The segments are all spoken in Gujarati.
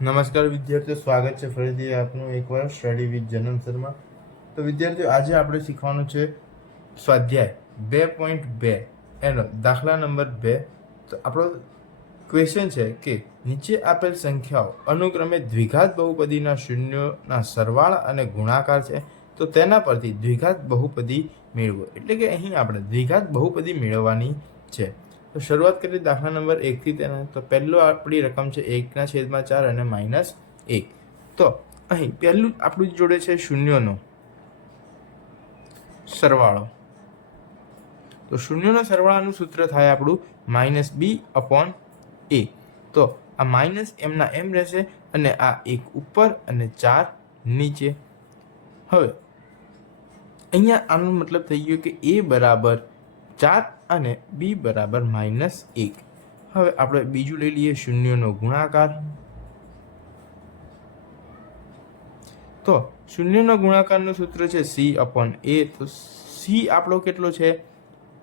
નમસ્કાર વિદ્યાર્થીઓ, સ્વાગત છે ફરીથી આપનું એકવાર સ્ટડી વિથ જનમ શર્મા. તો વિદ્યાર્થીઓ, આજે આપણે શીખવાનું છે સ્વાધ્યાય 2.2 એનો દાખલા નંબર 2. તો આપણો ક્વેશ્ચન છે કે નીચે આપેલ સંખ્યાઓ અનુક્રમે દ્વિઘાત બહુપદીના શૂન્યોના સરવાળા અને ગુણાકાર છે, તો તેના પરથી દ્વિઘાત બહુપદી મેળવો. એટલે કે અહીં આપણે દ્વિઘાત બહુપદી મેળવવાની છે. તો શરૂઆત કરીએ દાખલા નંબર 1 થી. તો પહેલો આપણી રકમ છે 1/4 અને -1. તો અહીં પહેલું આપણી જોડે છે શૂન્યોનો સરવાળો. તો શૂન્યોના સરવાળાનું સૂત્ર થાય આપણું -b/a. તો આ માઇનસ એમના એમ રહેશે અને આ 1 ઉપર અને 4 નીચે. હવે અહીંયા આનો મતલબ થઈ ગયો કે a બરાબર 4 અને b બરાબર -1. હવે આપણે બીજું લઈ લઈએ શૂન્યનો ગુણાકાર. તો શૂન્યનો ગુણાકારનું સૂત્ર છે c/a. તો c આપણો કેટલો છે?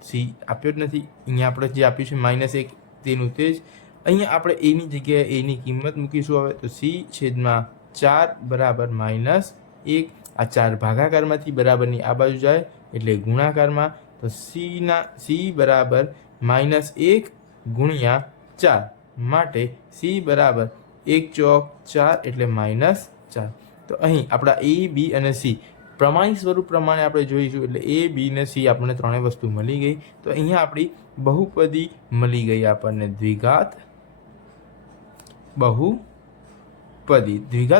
c આપ્યો જ નથી. અહીંયા આપણે જે આપ્યું છે -1 તેનું તે જ. અહીંયા આપણે a ની જગ્યાએ a ની કિંમત મૂકીશું. હવે તો c/4 બરાબર -1. આ 4 ભાગાકારમાંથી બરાબરની આ બાજુ જાય એટલે ગુણાકારમાં. તો c બરાબર -1 ગુણ્યા 4 માટે c બરાબર 1 ચોક 4 એટલે -4. તો અહીં આપણા a, b અને c પ્રમાણિત સ્વરૂપ પ્રમાણે આપણે જોઈશું. એટલે a, b ને c આપણને ત્રણેય વસ્તુ મળી ગઈ. તો અહીંયા આપણી બહુપદી મળી ગઈ આપણને, દ્વિઘાત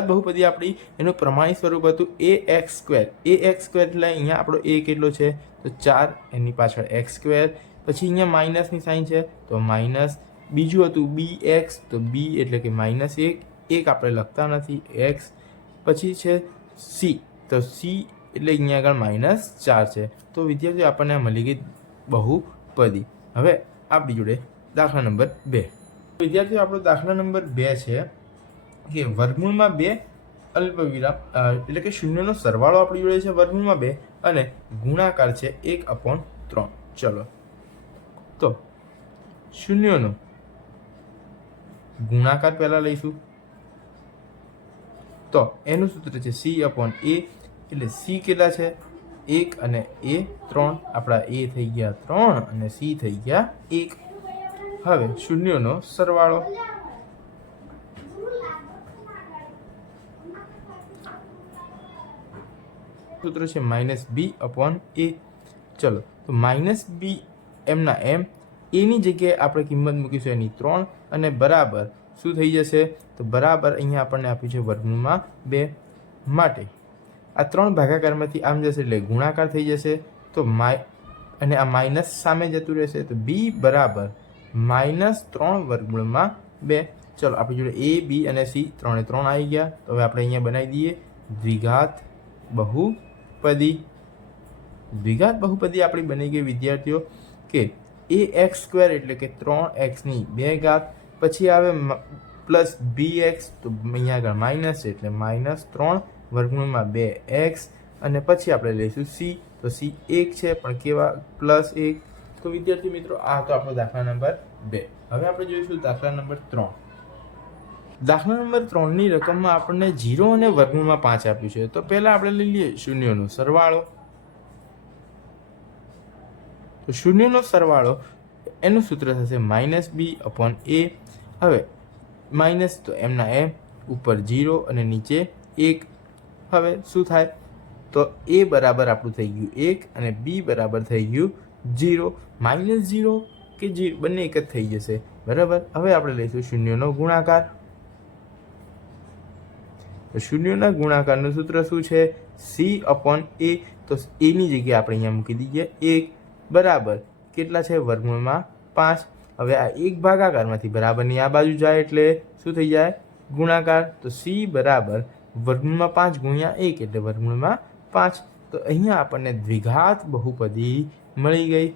બહુપદી આપણી એનું પ્રમાણિત સ્વરૂપ હતું ax². એટલે અહીંયા આપણો a કેટલો છે? તો 4, એની પાછળ x². પછી અહીંયા માઇનસની સાઇન છે તો માઇનસ. બીજું હતું bx, તો b એટલે કે -1. આપણે લખતા નથી, x. પછી છે c, તો c એટલે અહીંયા આગળ -4 છે. તો વિદ્યાર્થીઓ, આપણને મળી ગઈ બહુપદી. હવે આપણી જોડે દાખલા નંબર 2. વિદ્યાર્થીઓ, આપણો દાખલા નંબર 2 છે કે વર્ગમૂળમાં 2 અલ્પવિરામ એટલે કે શૂન્યનો સરવાળો આપણી જોડે છે વર્ગમૂળમાં 2 અને ગુણાકાર છે 1/3. ચલો, તો શૂન્યનો ગુણાકાર પહેલા લઈશું. તો એનું સૂત્ર છે c/a. એટલે c કેટલા છે? 1 અને a 3. આપણા a થઈ ગયા 3 અને c થઈ ગયા 1. હવે શૂન્યનો સરવાળો. સૂત્ર છે -b/a. ચલો, તો -b એમના એમ. a ની જગ્યાએ આપણે કિંમત મૂકીશું એની 3 અને બરાબર શું થઈ જશે? તો બરાબર અહીંયા આપણને આપ્યું છે વર્ગમૂળમાં 2 માટે આ 3 ભાગાકારમાંથી આમ જશે એટલે ગુણાકાર થઈ જશે. તો અને આ માઇનસ સામે જતું રહેશે. તો b બરાબર -3 વર્ગમૂળમાં 2. ચલો, આપણી જોડે a, b અને c ત્રણે 3 આવી ગયા. તો હવે આપણે અહીંયા બનાવી દઈએ દ્વિઘાત બહુપદી. આપણી બની ગઈ વિદ્યાર્થીઓ કે ax² એટલે કે 3x ની 2 ઘાત. પછી આવે પ્લસ bx, તો અહીંયા આગળ માઇનસ છે એટલે -3 વર્ગમૂળમાં 2x. અને પછી આપણે લઈશું c. તો c 1 છે પણ કેવા? +1. તો વિદ્યાર્થી મિત્રો, આ તો આપણો દાખલા નંબર 2. હવે આપણે જોઈશું દાખલા નંબર 3. દાખલા નંબર 3 ની રકમમાં આપણને 0 અને વર્ગમૂળમાં 5 આપ્યું છે. તો પહેલા આપણે લઈ લઈએ શૂન્યનો સરવાળો. તો શૂન્યનો સરવાળો એનું સૂત્ર થશે -b/a. હવે માઇનસ તો એમના એમ, ઉપર 0 અને નીચે 1. હવે શું થાય? તો a બરાબર આપણું થઈ ગયું 1 અને b બરાબર થઈ ગયું 0. -0 કે 0 બંને એક જ થઈ જશે, બરાબર. હવે આપણે લઈશું શૂન્યનો ગુણાકાર. તો શૂન્યના ગુણાકારનું સૂત્ર શું છે? c/a. તો a ની જગ્યાએ આપણે અહીંયા મૂકી દઈએ 1 બરાબર કેટલા છે? વર્ગમૂળમાં 5. હવે આ 1 ભાગાકારમાંથી બરાબરની આ બાજુ જાય એટલે શું થઈ જાય? ગુણાકાર. તો c બરાબર વર્ગમૂળમાં 5 ગુણ્યા 1 એટલે વર્ગમૂળમાં 5. તો અહીંયા આપણને દ્વિઘાત બહુપદી મળી ગઈ.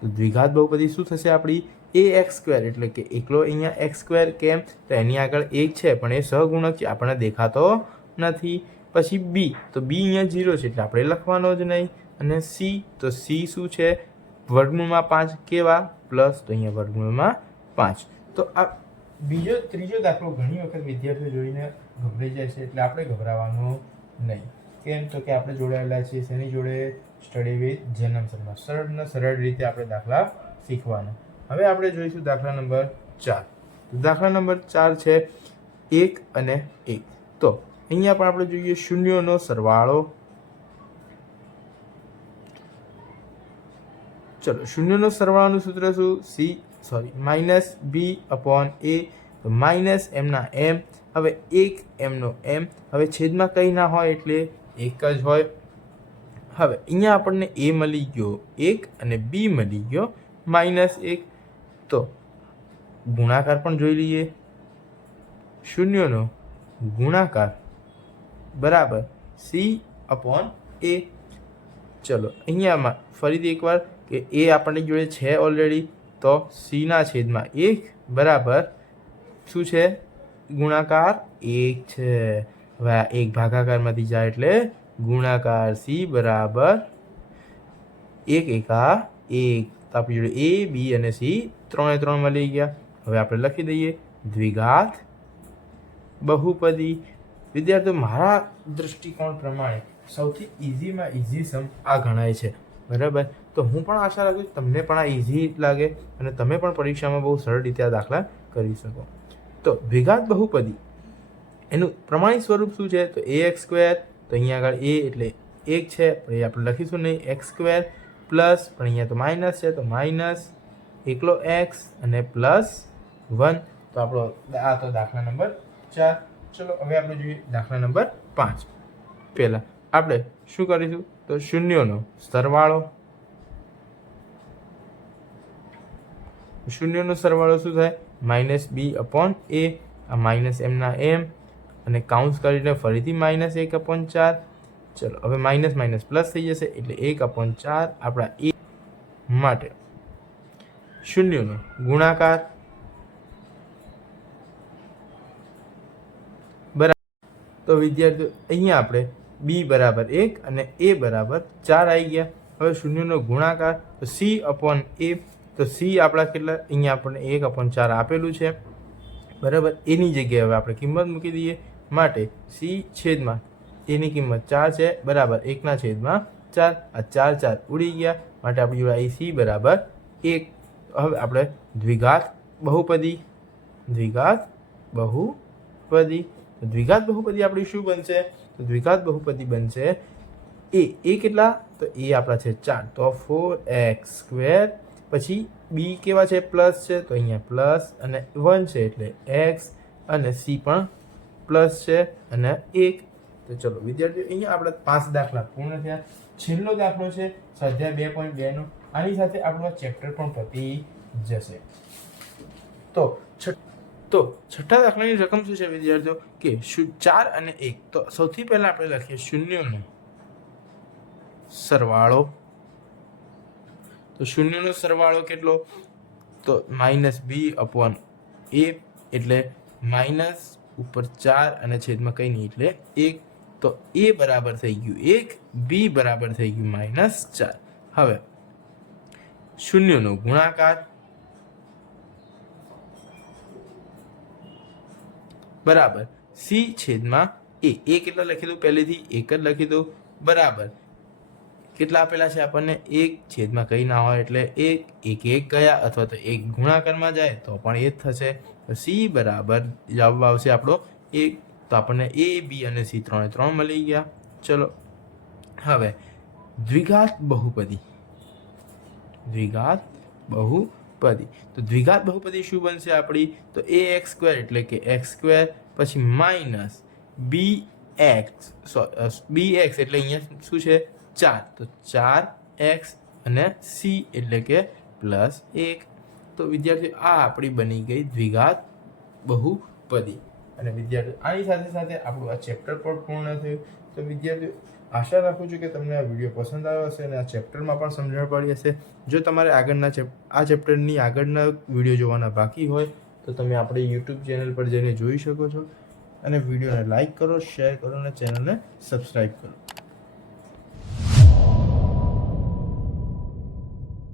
તો દ્વિઘાત બહુપદી શું થશે આપણી? ax² એટલે કે એકલો અહીંયા x². કેમ? તો એની આગળ 1 છે પણ એ સહગુણક છે, આપણને દેખાતો નથી. પછી b, તો b અહીંયા 0 છે એટલે આપણે લખવાનો જ નહીં. અને c, તો c શું છે? વર્ગમૂળમાં 5 કેવા? પ્લસ. તો અહીંયા વર્ગમૂળમાં 5. તો આ ત્રીજો દાખલો ઘણી વખત વિદ્યાર્થીઓ જોઈને ગભરાઈ જાય છે, એટલે આપણે ગભરાવાનું નહીં. કેમ તો કે આપણે જોડાયેલા છીએ શેની જોડે? સ્ટડી વિથ જનમ શર્મા. સરળ રીતે આપણે દાખલા શીખવાના. હવે આપણે જોઈશું દાખલા નંબર 4. દાખલા નંબર 4 છે 1 અને 1. તો અહીંયા પણ આપણે જોઈએ શૂન્યોનો સરવાળો. ચલો, શૂન્યનો સરવાળાનું સૂત્ર શું? -b/a. તો માઇનસ એમના એમ. હવે 1 એમનો એમ. હવે છેદમાં કંઈ ના હોય એટલે 1 જ હોય. હવે અહીંયા આપણને a મળી ગયો 1 અને b મળી ગયો -1. તો ગુણાકાર પણ જોઈ લઈએ. શૂન્યનો ગુણાકાર બરાબર c/a. ચલો, અહીંયા ફરીથી એકવાર કે એ આપણી જોડે છે ઓલરેડી, તો c ના છેદમાં 1 બરાબર શું છે? ગુણાકાર 1 છે. હવે આ 1 ભાગાકારમાંથી જાય એટલે ગુણાકાર c બરાબર 1 એકા 1. તો આપણી જોડે a, b અને c 3 મળી ગયા. હવે આપણે લખી દઈએ દ્વિઘાત બહુપદી. વિદ્યાર્થીઓ, મારા દૃષ્ટિકોણ પ્રમાણે સૌથી ઇઝીમાં ઇઝી સમ આ ગણાય છે, બરાબર. તો હું પણ આશા રાખું છું તમને પણ આ ઇઝી લાગે અને તમે પણ પરીક્ષામાં બહુ સરળ રીતે આ દાખલા કરી શકો. તો દ્વિઘાત બહુપદી એનું પ્રમાણિત સ્વરૂપ શું છે? તો ax². તો અહીંયા આગળ a એટલે 1 છે, પણ એ આપણે લખીશું નહીં. x² પ્લસ, પણ અહીંયા તો માઇનસ છે, તો માઇનસ એકલો x અને +1. તો આપણો આ તો દાખલા નંબર 4. ચલો, હવે આપણે જોઈએ દાખલા નંબર 5. પહેલાં આપણે શું કરીશું? તો શૂન્યોનો સરવાળો. શૂન્યનો સરવાળો શું થાય? -b/a. આ માઇનસ એમના એમ અને કાઉન્સ કરીને ફરીથી -1/4. ચલો, હવે માઇનસ પ્લસ થઈ જશે એટલે 1/4 આપણા a માટે. શૂન્યનો ગુણાકાર બરાબર. તો વિદ્યાર્થીઓ, અહીંયા આપણે b બરાબર 1 અને a બરાબર 4 આવી ગયા. હવે શૂન્યનો ગુણાકાર તો c/a. તો c આપણા કેટલા? અહીંયા આપણને 1/4 આપેલું છે, બરાબર. એની જગ્યાએ હવે આપણે કિંમત મૂકી દઈએ. માટે c છેદમાં એની કિંમત 4 છે, બરાબર 1/4. આ 4 ઉડી ગયા, માટે આપણી જોડે અહીં c બરાબર 1. હવે આપણે દ્વિઘાત બહુપદી. દ્વિઘાત બહુપદી આપણી શું બનશે? તો દ્વિઘાત બહુપદી બનશે a કેટલા? તો a આપણા છે 4, તો 4x². પછી b કેવા છે? પ્લસ છે, તો અહીંયા પ્લસ અને 1 છે એટલે x, અને c પણ પ્લસ છે અને 1. તો ચલો વિદ્યાર્થીઓ, અહીંયા આપણે 5 દાખલા પૂર્ણ થયા. છેલ્લો દાખલો છે સ્વાધ્યાય 2.2 નો. આની સાથે આપણું ચેપ્ટર પણ પતી જશે. તો છઠ્ઠા દાખલાની રકમ શું છે વિદ્યાર્થીઓ? કે 4 અને 1. તો સૌથી પહેલા આપણે લખીએ શૂન્યનો સરવાળો. તો શૂન્યનો સરવાળો કેટલો? તો -b/a. એટલે માઇનસ ઉપર 4 અને છેદમાં કંઈ નહીં એટલે 1. તો a બરાબર થઈ ગયું 1, b બરાબર થઈ ગયું -4. હવે શૂન્યનો ગુણાકાર બરાબર c છેદમાં a. કેટલા લખી દઉં? પહેલેથી 1 જ લખી દઉં, બરાબર. કેટલા આપેલા છે આપણને? 1 છેદમાં કંઈ ના હોય એટલે 1 ગયા, અથવા તો 1 ગુણાકારમાં જાય તો પણ એ જ થશે. તો c બરાબર જવાબ આવશે આપણો 1. તો આપણને a, b અને c 3 મળી ગયા. ચલો, હવે દ્વિઘાત બહુપદી. તો દ્વિઘાત બહુપદી શું બનશે આપણી? તો ax² એટલે કે x², પછી માઇનસ bx એટલે અહીંયા શું છે? 4, તો 4x અને c એટલે કે +1. તો વિદ્યાર્થીઓ, આ આપણી બની ગઈ દ્વિઘાત બહુપદી. અને વિદ્યાર્થીઓ, આની સાથે સાથે આપણું આ ચેપ્ટર પણ પૂર્ણ થયું. તો વિદ્યાર્થીઓ, આશા રાખું છું કે તમને આ વિડીયો પસંદ આવ્યો હશે અને આ ચેપ્ટરમાં પણ સમજણ પડી હશે. જો તમારે આ ચેપ્ટરની આગળના વિડીયો જોવાના બાકી હોય તો તમે આપણી યુટ્યુબ ચેનલ પર જઈને જોઈ શકો છો. અને વિડીયોને લાઇક કરો, શેર કરો અને ચેનલને સબસ્ક્રાઈબ કરો.